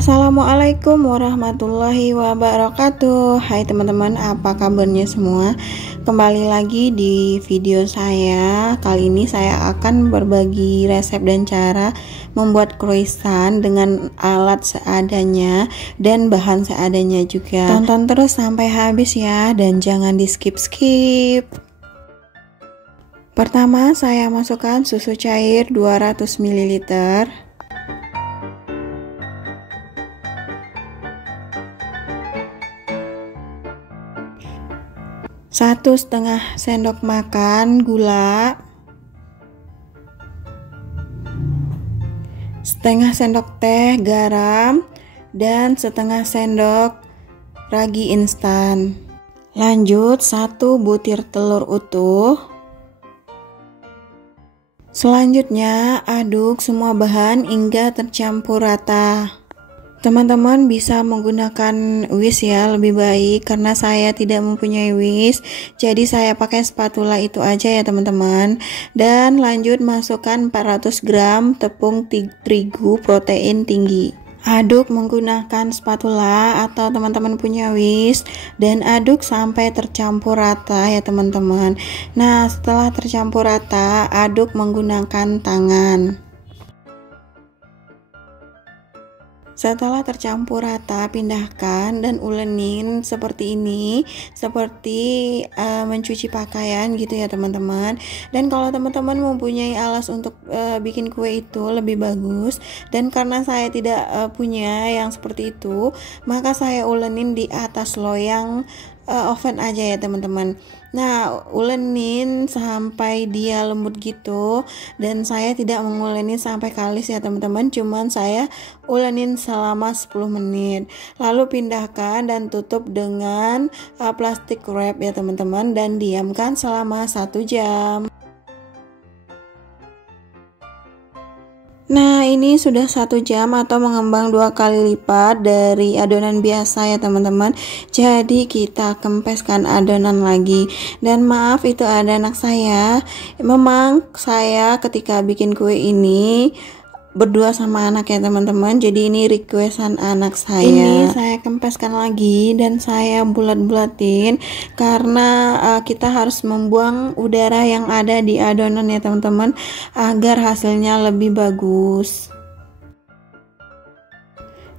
Assalamualaikum warahmatullahi wabarakatuh. Hai teman-teman, apa kabarnya semua? Kembali lagi di video saya. Kali ini saya akan berbagi resep dan cara membuat croissant dengan alat seadanya dan bahan seadanya juga. Tonton terus sampai habis ya, dan jangan di skip-skip. Pertama, saya masukkan susu cair 200 ml, 1,5 sendok makan gula, setengah sendok teh garam, dan setengah sendok ragi instan. Lanjut 1 butir telur utuh. Selanjutnya aduk semua bahan hingga tercampur rata. Teman-teman bisa menggunakan whisk ya, lebih baik, karena saya tidak mempunyai whisk, jadi saya pakai spatula itu aja ya teman-teman. Dan lanjut masukkan 400 gram tepung terigu protein tinggi. Aduk menggunakan spatula atau teman-teman punya whisk, dan aduk sampai tercampur rata ya teman-teman. Nah, setelah tercampur rata, aduk menggunakan tangan. Setelah tercampur rata, pindahkan dan ulenin seperti ini, seperti mencuci pakaian gitu ya teman-teman. Dan kalau teman-teman mempunyai alas untuk bikin kue itu lebih bagus, dan karena saya tidak punya yang seperti itu, maka saya ulenin di atas loyang oven aja ya teman-teman. Nah, ulenin sampai dia lembut gitu, dan saya tidak mengulenin sampai kalis ya teman-teman, cuman saya ulenin selama 10 menit. Lalu pindahkan dan tutup dengan plastik wrap ya teman-teman, dan diamkan selama 1 jam. Nah, ini sudah 1 jam atau mengembang 2 kali lipat dari adonan biasa ya teman-teman. Jadi kita kempeskan adonan lagi. Dan maaf, itu ada anak saya. Memang saya ketika bikin kue ini berdua sama anak ya teman-teman, jadi ini requestan anak saya. Ini saya kempeskan lagi dan saya bulat-bulatin karena kita harus membuang udara yang ada di adonan ya teman-teman, agar hasilnya lebih bagus.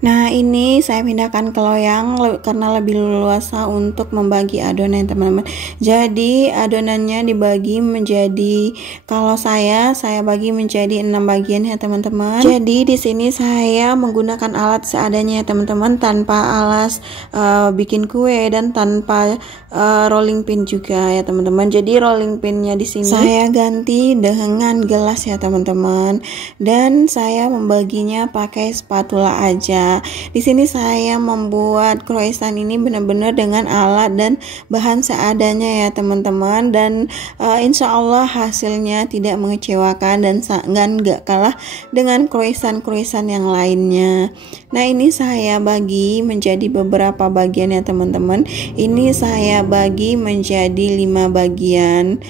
Nah, ini saya pindahkan ke loyang karena lebih leluasa untuk membagi adonan teman-teman. Jadi adonannya dibagi menjadi, kalau saya bagi menjadi 6 bagian ya teman-teman. Jadi di sini saya menggunakan alat seadanya ya teman-teman, tanpa alas bikin kue dan tanpa rolling pin juga ya teman-teman. Jadi rolling pinnya di sini saya ganti dengan gelas ya teman-teman, dan saya membaginya pakai spatula aja. Di sini saya membuat croissant ini benar-benar dengan alat dan bahan seadanya ya teman-teman, dan insya Allah hasilnya tidak mengecewakan dan nggak kalah dengan croissant yang lainnya. Nah, ini saya bagi menjadi beberapa bagian ya teman-teman. Ini saya bagi menjadi 5 bagian.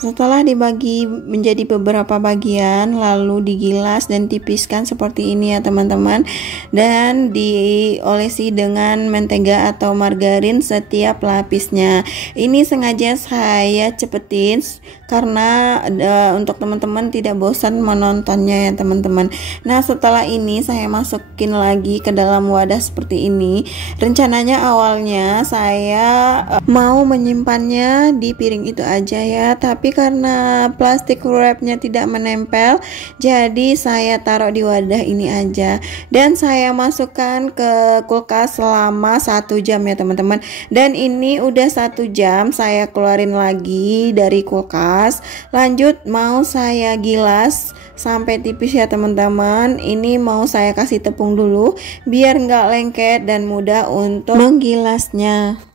Setelah dibagi menjadi beberapa bagian, lalu digilas dan tipiskan seperti ini ya teman-teman, dan diolesi dengan mentega atau margarin setiap lapisnya. Ini sengaja saya cepetin karena untuk teman-teman tidak bosan menontonnya ya teman-teman. Nah, setelah ini saya masukin lagi ke dalam wadah seperti ini. Rencananya awalnya saya mau menyimpannya di piring itu aja ya, tapi karena plastik wrapnya tidak menempel, jadi saya taruh di wadah ini aja, dan saya masukkan ke kulkas selama 1 jam ya teman-teman. Dan ini udah 1 jam saya keluarin lagi dari kulkas. Lanjut mau saya gilas sampai tipis ya teman-teman. Ini mau saya kasih tepung dulu biar nggak lengket dan mudah untuk menggilasnya.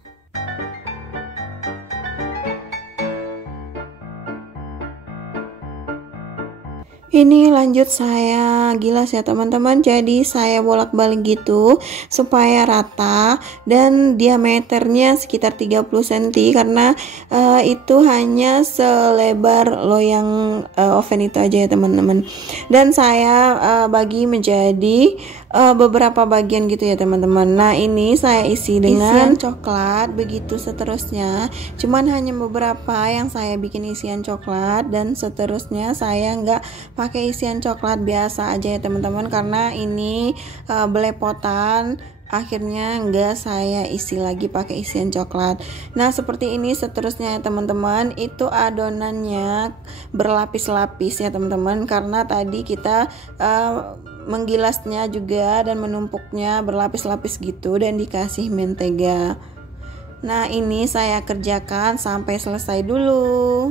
Ini lanjut saya gilas ya teman-teman. Jadi saya bolak-balik gitu supaya rata dan diameternya sekitar 30 cm karena itu hanya selebar loyang oven itu aja ya teman-teman. Dan saya bagi menjadi beberapa bagian gitu ya teman-teman. Nah, ini saya isi dengan isian coklat, begitu seterusnya. Cuman hanya beberapa yang saya bikin isian coklat dan seterusnya saya nggak pakai isian coklat biasa aja ya teman-teman, karena ini belepotan. Akhirnya enggak saya isi lagi pakai isian coklat. Nah, seperti ini seterusnya ya teman-teman. Itu adonannya berlapis-lapis ya teman-teman, karena tadi kita menggilasnya juga dan menumpuknya berlapis-lapis gitu dan dikasih mentega. Nah, ini saya kerjakan sampai selesai dulu.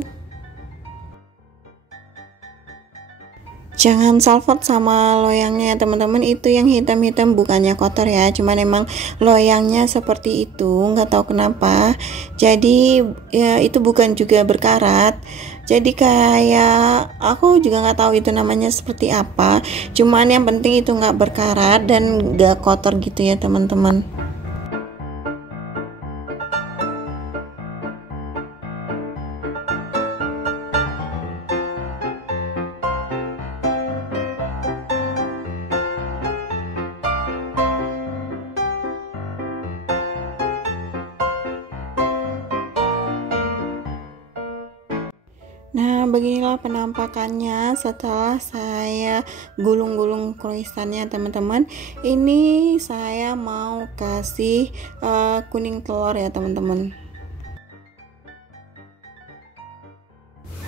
Jangan salfok sama loyangnya ya teman-teman, itu yang hitam-hitam bukannya kotor ya, cuman emang loyangnya seperti itu, nggak tahu kenapa. Jadi ya, itu bukan juga berkarat, jadi kayak aku juga nggak tahu itu namanya seperti apa, cuman yang penting itu nggak berkarat dan nggak kotor gitu ya teman-teman. Nah, beginilah penampakannya setelah saya gulung-gulung croissantnya teman-teman. Ini saya mau kasih kuning telur ya teman-teman.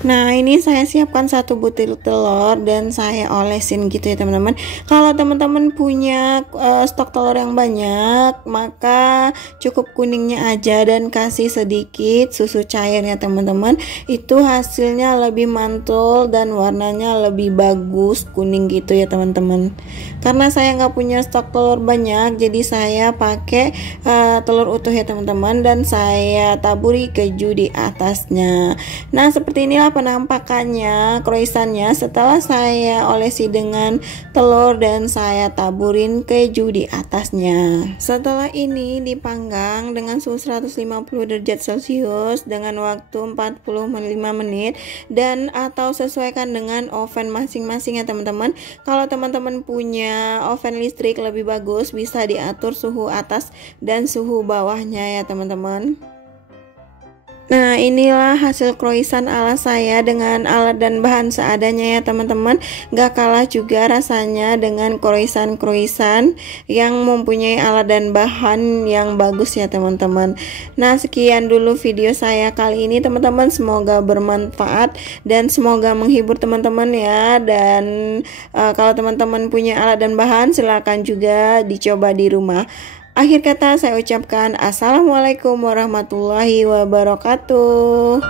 Nah, ini saya siapkan 1 butir telur dan saya olesin gitu ya teman-teman. Kalau teman-teman punya stok telur yang banyak, maka cukup kuningnya aja dan kasih sedikit susu cair ya teman-teman. Itu hasilnya lebih mantul dan warnanya lebih bagus kuning gitu ya teman-teman. Karena saya nggak punya stok telur banyak, jadi saya pakai telur utuh ya teman-teman, dan saya taburi keju di atasnya. Nah, seperti inilah penampakannya croissantnya setelah saya olesi dengan telur dan saya taburin keju di atasnya. Setelah ini dipanggang dengan suhu 150 derajat Celcius dengan waktu 45 menit dan atau sesuaikan dengan oven masing-masing ya teman-teman. Kalau teman-teman punya oven listrik lebih bagus, bisa diatur suhu atas dan suhu bawahnya ya teman-teman. Nah, inilah hasil croissant ala saya dengan alat dan bahan seadanya ya teman-teman. Gak kalah juga rasanya dengan croissant yang mempunyai alat dan bahan yang bagus ya teman-teman. Nah, sekian dulu video saya kali ini teman-teman. Semoga bermanfaat dan semoga menghibur teman-teman ya. Dan kalau teman-teman punya alat dan bahan, silakan juga dicoba di rumah. Akhir kata saya ucapkan assalamualaikum warahmatullahi wabarakatuh.